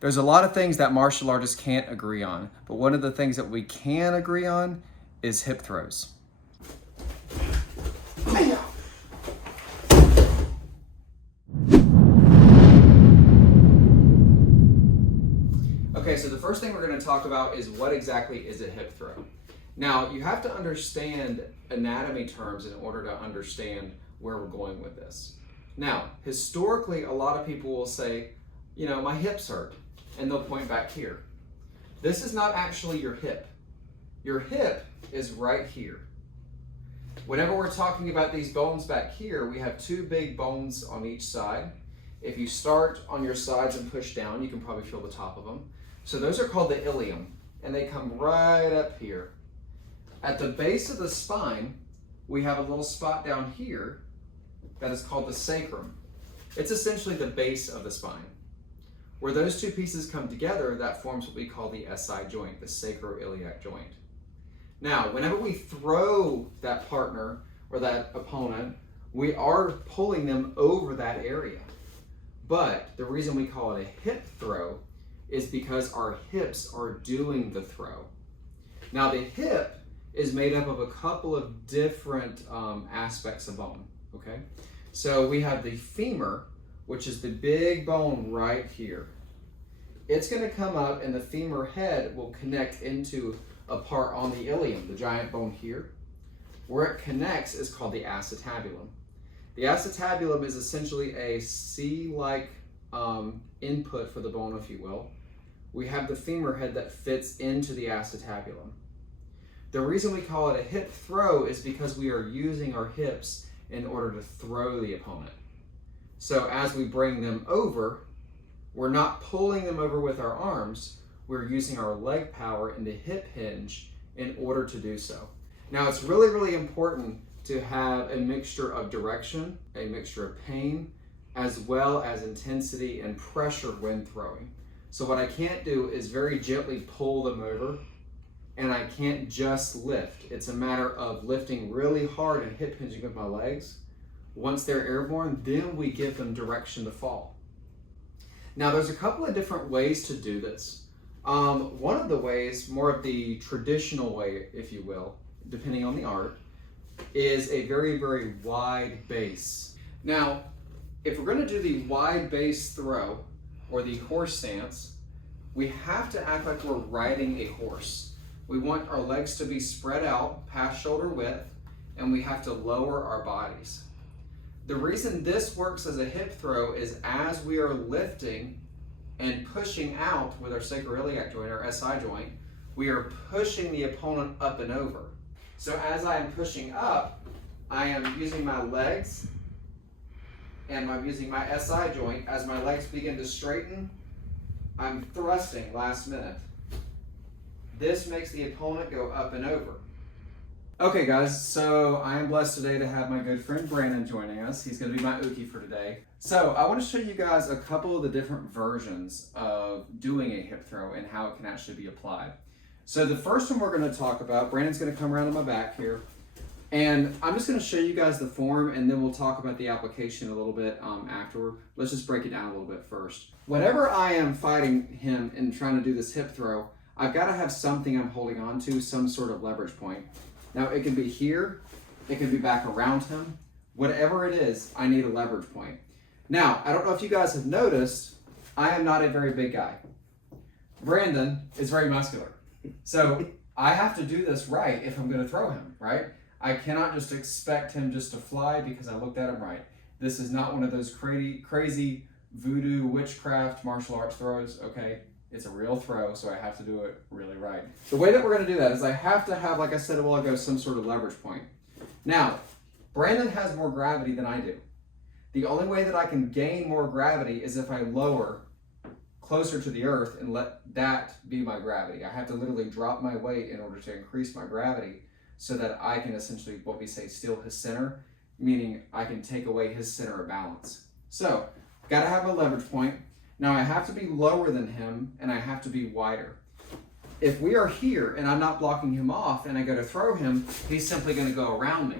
There's a lot of things that martial artists can't agree on, but one of the things that we can agree on is hip throws. Okay, so the first thing we're going to talk about is what exactly is a hip throw. Now, you have to understand anatomy terms in order to understand where we're going with this. Now, historically, a lot of people will say, you know, my hips hurt, and they'll point back here. This is not actually your hip. Your hip is right here. Whenever we're talking about these bones back here, we have two big bones on each side. If you start on your sides and push down, you can probably feel the top of them. So those are called the ilium, and they come right up here. At the base of the spine, we have a little spot down here that is called the sacrum. It's essentially the base of the spine. Where those two pieces come together, that forms what we call the SI joint, the sacroiliac joint. Now, whenever we throw that partner or that opponent, we are pulling them over that area. But the reason we call it a hip throw is because our hips are doing the throw. Now, the hip is made up of a couple of different aspects of bone, okay? So we have the femur, which is the big bone right here. It's gonna come up and the femur head will connect into a part on the ilium, the giant bone here. Where it connects is called the acetabulum. The acetabulum is essentially a C-like input for the bone, if you will. We have the femur head that fits into the acetabulum. The reason we call it a hip throw is because we are using our hips in order to throw the opponent. So as we bring them over, we're not pulling them over with our arms, we're using our leg power and the hip hinge in order to do so. Now it's really, really important to have a mixture of direction, a mixture of pain, as well as intensity and pressure when throwing. So what I can't do is very gently pull them over, and I can't just lift. It's a matter of lifting really hard and hip hinging with my legs. Once they're airborne, then we give them direction to fall. Now there's a couple of different ways to do this. One of the ways, more of the traditional way, if you will, depending on the art, is a very, very wide base. Now, if we're gonna do the wide base throw, or the horse stance, we have to act like we're riding a horse. We want our legs to be spread out past shoulder width, and we have to lower our bodies. The reason this works as a hip throw is as we are lifting and pushing out with our sacroiliac joint, our SI joint, we are pushing the opponent up and over. So as I am pushing up, I am using my legs and I'm using my SI joint. As my legs begin to straighten, I'm thrusting last minute. This makes the opponent go up and over. Okay guys, so I am blessed today to have my good friend Brandon joining us. He's gonna be my uke for today. So I wanna show you guys a couple of the different versions of doing a hip throw and how it can actually be applied. So the first one we're gonna talk about, Brandon's gonna come around on my back here, and I'm just gonna show you guys the form and then we'll talk about the application a little bit afterward. Let's just break it down a little bit first. Whenever I am fighting him and trying to do this hip throw, I've gotta have something I'm holding on to, some sort of leverage point. Now it can be here, it can be back around him, whatever it is, I need a leverage point. Now, I don't know if you guys have noticed, I am not a very big guy. Brandon is very muscular. So I have to do this right if I'm gonna throw him, right? I cannot just expect him just to fly because I looked at him right. This is not one of those crazy voodoo witchcraft martial arts throws, okay? It's a real throw, so I have to do it really right. The way that we're gonna do that is I have to have, like I said a while ago, some sort of leverage point. Now, Brandon has more gravity than I do. The only way that I can gain more gravity is if I lower closer to the earth and let that be my gravity. I have to literally drop my weight in order to increase my gravity so that I can essentially, what we say, steal his center, meaning I can take away his center of balance. So, gotta have a leverage point. Now I have to be lower than him and I have to be wider. If we are here and I'm not blocking him off and I go to throw him, he's simply gonna go around me.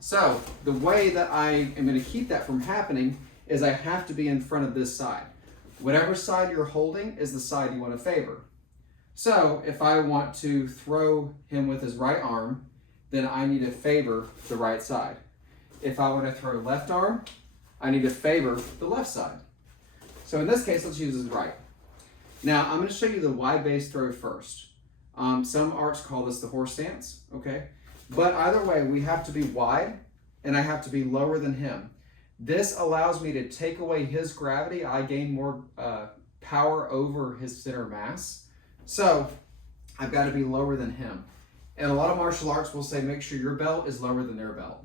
So the way that I am gonna keep that from happening is I have to be in front of this side. Whatever side you're holding is the side you want to favor. So if I want to throw him with his right arm, then I need to favor the right side. If I want to throw left arm, I need to favor the left side. So in this case, let's use his right. Now I'm going to show you the wide base throw first. Some arts call this the horse stance, okay? But either way, we have to be wide and I have to be lower than him. This allows me to take away his gravity. I gain more power over his center mass. So I've got to be lower than him. And a lot of martial arts will say, make sure your belt is lower than their belt.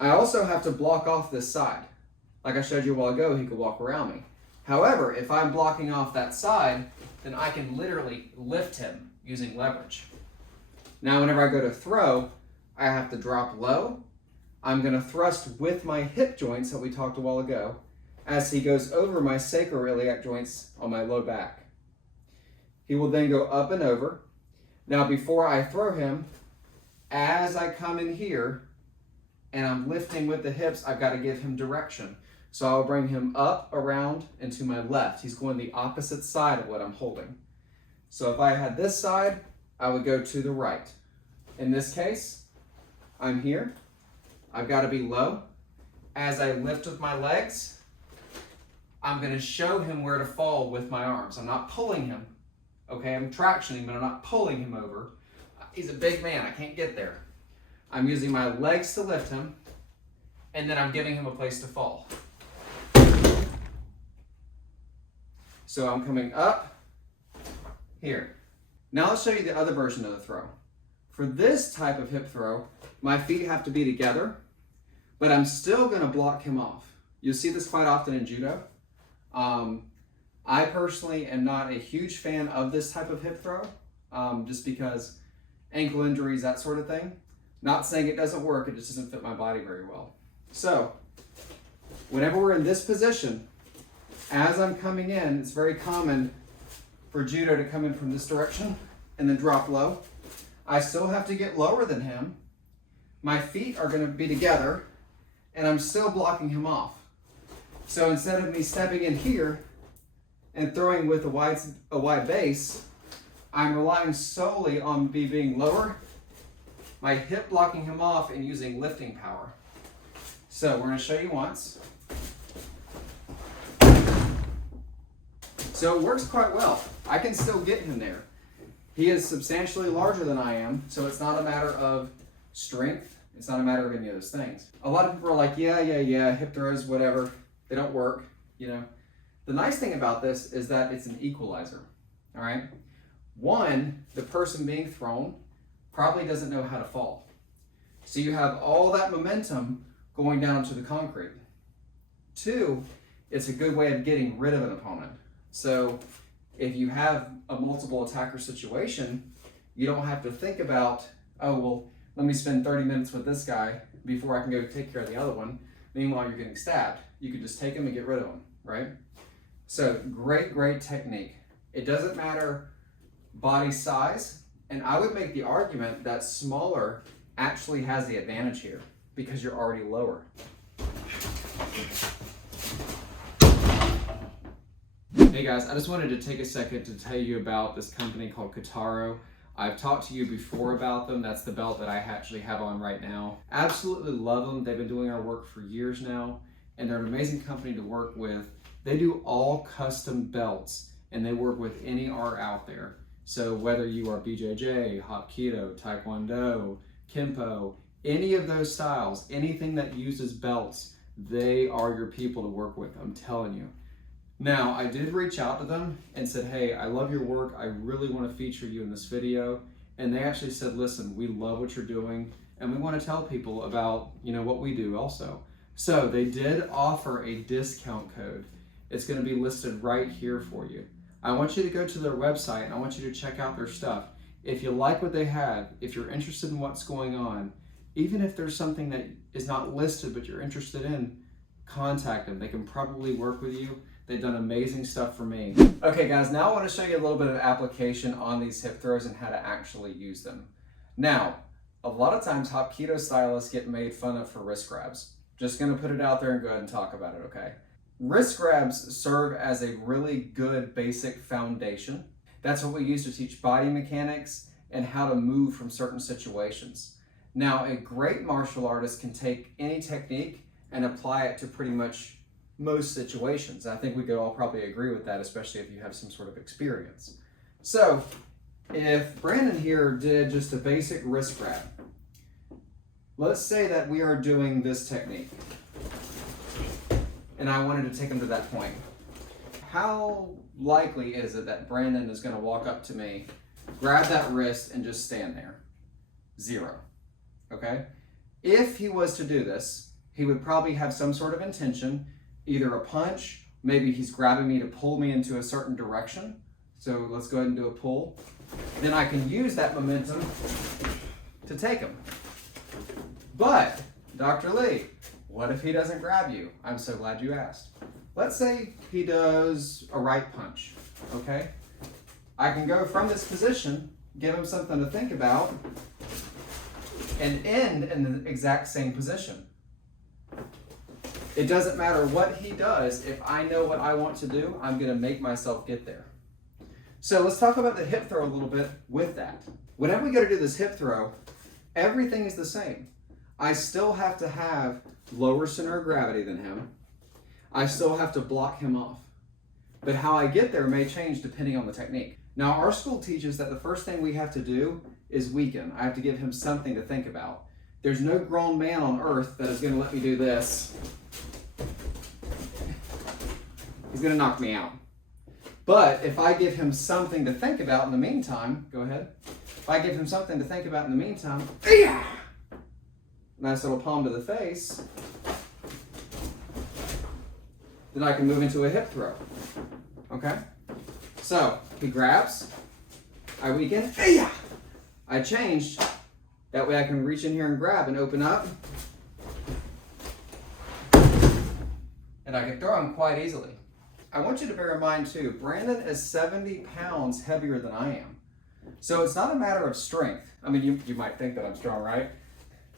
I also have to block off this side. Like I showed you a while ago, he could walk around me. However, if I'm blocking off that side, then I can literally lift him using leverage. Now, whenever I go to throw, I have to drop low. I'm going to thrust with my hip joints that we talked a while ago as he goes over my sacroiliac joints on my low back. He will then go up and over. Now, before I throw him, as I come in here and I'm lifting with the hips, I've got to give him direction. So I'll bring him up, around, and to my left. He's going the opposite side of what I'm holding. So if I had this side, I would go to the right. In this case, I'm here. I've got to be low. As I lift with my legs, I'm going to show him where to fall with my arms. I'm not pulling him. Okay, I'm tractioning, but I'm not pulling him over. He's a big man, I can't get there. I'm using my legs to lift him, and then I'm giving him a place to fall. So I'm coming up here. Now I'll show you the other version of the throw. For this type of hip throw, my feet have to be together, but I'm still gonna block him off. You'll see this quite often in judo. I personally am not a huge fan of this type of hip throw, just because ankle injuries, that sort of thing. Not saying it doesn't work, it just doesn't fit my body very well. So, whenever we're in this position, as I'm coming in, it's very common for judo to come in from this direction and then drop low. I still have to get lower than him. My feet are gonna be together, and I'm still blocking him off. So instead of me stepping in here and throwing with a wide base, I'm relying solely on me being lower, my hip blocking him off, and using lifting power. So we're going to show you once. So it works quite well. I can still get him there. He is substantially larger than I am, so it's not a matter of strength. It's not a matter of any of those things. A lot of people are like, yeah, hip throws, whatever. They don't work, you know. The nice thing about this is that it's an equalizer, all right? One, the person being thrown probably doesn't know how to fall. So you have all that momentum going down to the concrete. Two, it's a good way of getting rid of an opponent. So if you have a multiple attacker situation, you don't have to think about, oh, well, let me spend 30 minutes with this guy before I can go take care of the other one. Meanwhile, you're getting stabbed. You could just take him and get rid of him, right? So great technique. It doesn't matter body size, and I would make the argument that smaller actually has the advantage here because you're already lower. Hey guys, I just wanted to take a second to tell you about this company called Kataro. I've talked to you before about them. That's the belt that I actually have on right now. Absolutely love them. They've been doing our work for years now, and they're an amazing company to work with. They do all custom belts, and they work with any art out there. So whether you are BJJ, Hapkido, Taekwondo, Kempo, any of those styles, anything that uses belts, they are your people to work with, I'm telling you. Now, I did reach out to them and said, hey, I love your work. I really want to feature you in this video. And they actually said, listen, we love what you're doing, and we want to tell people about, what we do also. So they did offer a discount code. It's going to be listed right here for you. I want you to go to their website, and I want you to check out their stuff. If you like what they have, if you're interested in what's going on, even if there's something that is not listed but you're interested in, contact them. They can probably work with you. They've done amazing stuff for me. Okay guys, now I want to show you a little bit of application on these hip throws and how to actually use them. Now, a lot of times Hapkido stylists get made fun of for wrist grabs. Just gonna put it out there and go ahead and talk about it, okay? Wrist grabs serve as a really good basic foundation. That's what we use to teach body mechanics and how to move from certain situations. Now, a great martial artist can take any technique and apply it to pretty much most situations. I think we could all probably agree with that, especially if you have some sort of experience. So, if Brandon here did just a basic wrist grab, let's say that we are doing this technique, and I wanted to take him to that point. How likely is it that Brandon is going to walk up to me, grab that wrist, and just stand there? 0. Okay? If he was to do this, he would probably have some sort of intention, either a punch, maybe he's grabbing me to pull me into a certain direction. So let's go ahead and do a pull. Then I can use that momentum to take him. But, Dr. Lee, what if he doesn't grab you? I'm so glad you asked. Let's say he does a right punch, okay? I can go from this position, give him something to think about, and end in the exact same position. It doesn't matter what he does. If I know what I want to do, I'm going to make myself get there. So let's talk about the hip throw a little bit with that. Whenever we go to do this hip throw, everything is the same. I still have to have lower center of gravity than him. I still have to block him off. But how I get there may change depending on the technique. Now, our school teaches that the first thing we have to do is weaken. I have to give him something to think about. There's no grown man on earth that is going to let me do this. He's going to knock me out. But if I give him something to think about in the meantime, go ahead. If I give him something to think about in the meantime, nice little palm to the face, then I can move into a hip throw. Okay? So, he grabs, I weaken, I changed, that way I can reach in here and grab and open up, and I can throw him quite easily. I want you to bear in mind too, Brandon is 70 pounds heavier than I am. So it's not a matter of strength. I mean, you might think that I'm strong, right?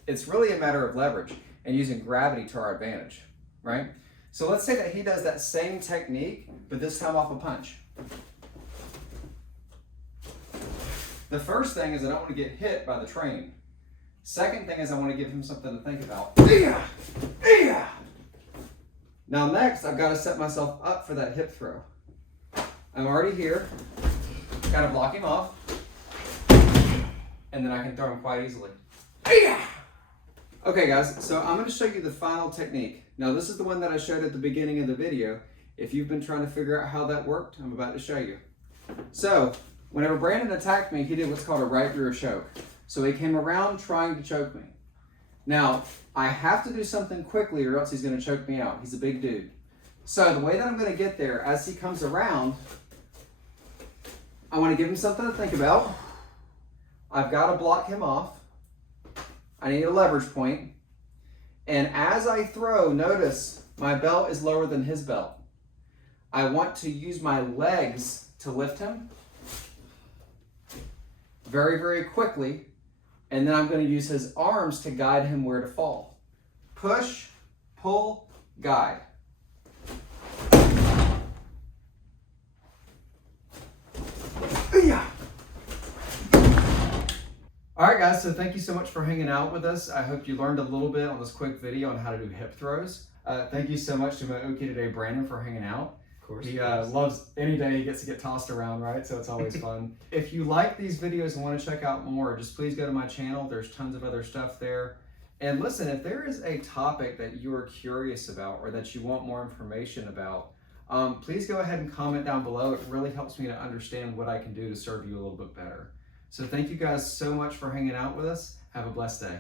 It's really a matter of leverage and using gravity to our advantage, right? So let's say that he does that same technique, but this time off a punch. The first thing is I don't want to get hit by the train. Second thing is I want to give him something to think about. Now next, I've got to set myself up for that hip throw. I'm already here, got to block him off, and then I can throw him quite easily. Okay guys, so I'm going to show you the final technique. Now this is the one that I showed at the beginning of the video. If you've been trying to figure out how that worked, I'm about to show you. So, whenever Brandon attacked me, he did what's called a right rear choke. So he came around trying to choke me. Now, I have to do something quickly or else he's going to choke me out. He's a big dude. So the way that I'm going to get there, as he comes around, I want to give him something to think about. I've got to block him off. I need a leverage point. And as I throw, notice my belt is lower than his belt. I want to use my legs to lift him very, very quickly. And then I'm going to use his arms to guide him where to fall. Push, pull, guide. All right guys, so thank you so much for hanging out with us. I hope you learned a little bit on this quick video on how to do hip throws. Thank you so much to my Oki today, Brandon, for hanging out. Of course. He loves any day he gets to get tossed around, right? So it's always fun. If you like these videos and want to check out more, just please go to my channel. There's tons of other stuff there. And listen, if there is a topic that you are curious about or that you want more information about, please go ahead and comment down below. It really helps me to understand what I can do to serve you a little bit better. So thank you guys so much for hanging out with us. Have a blessed day.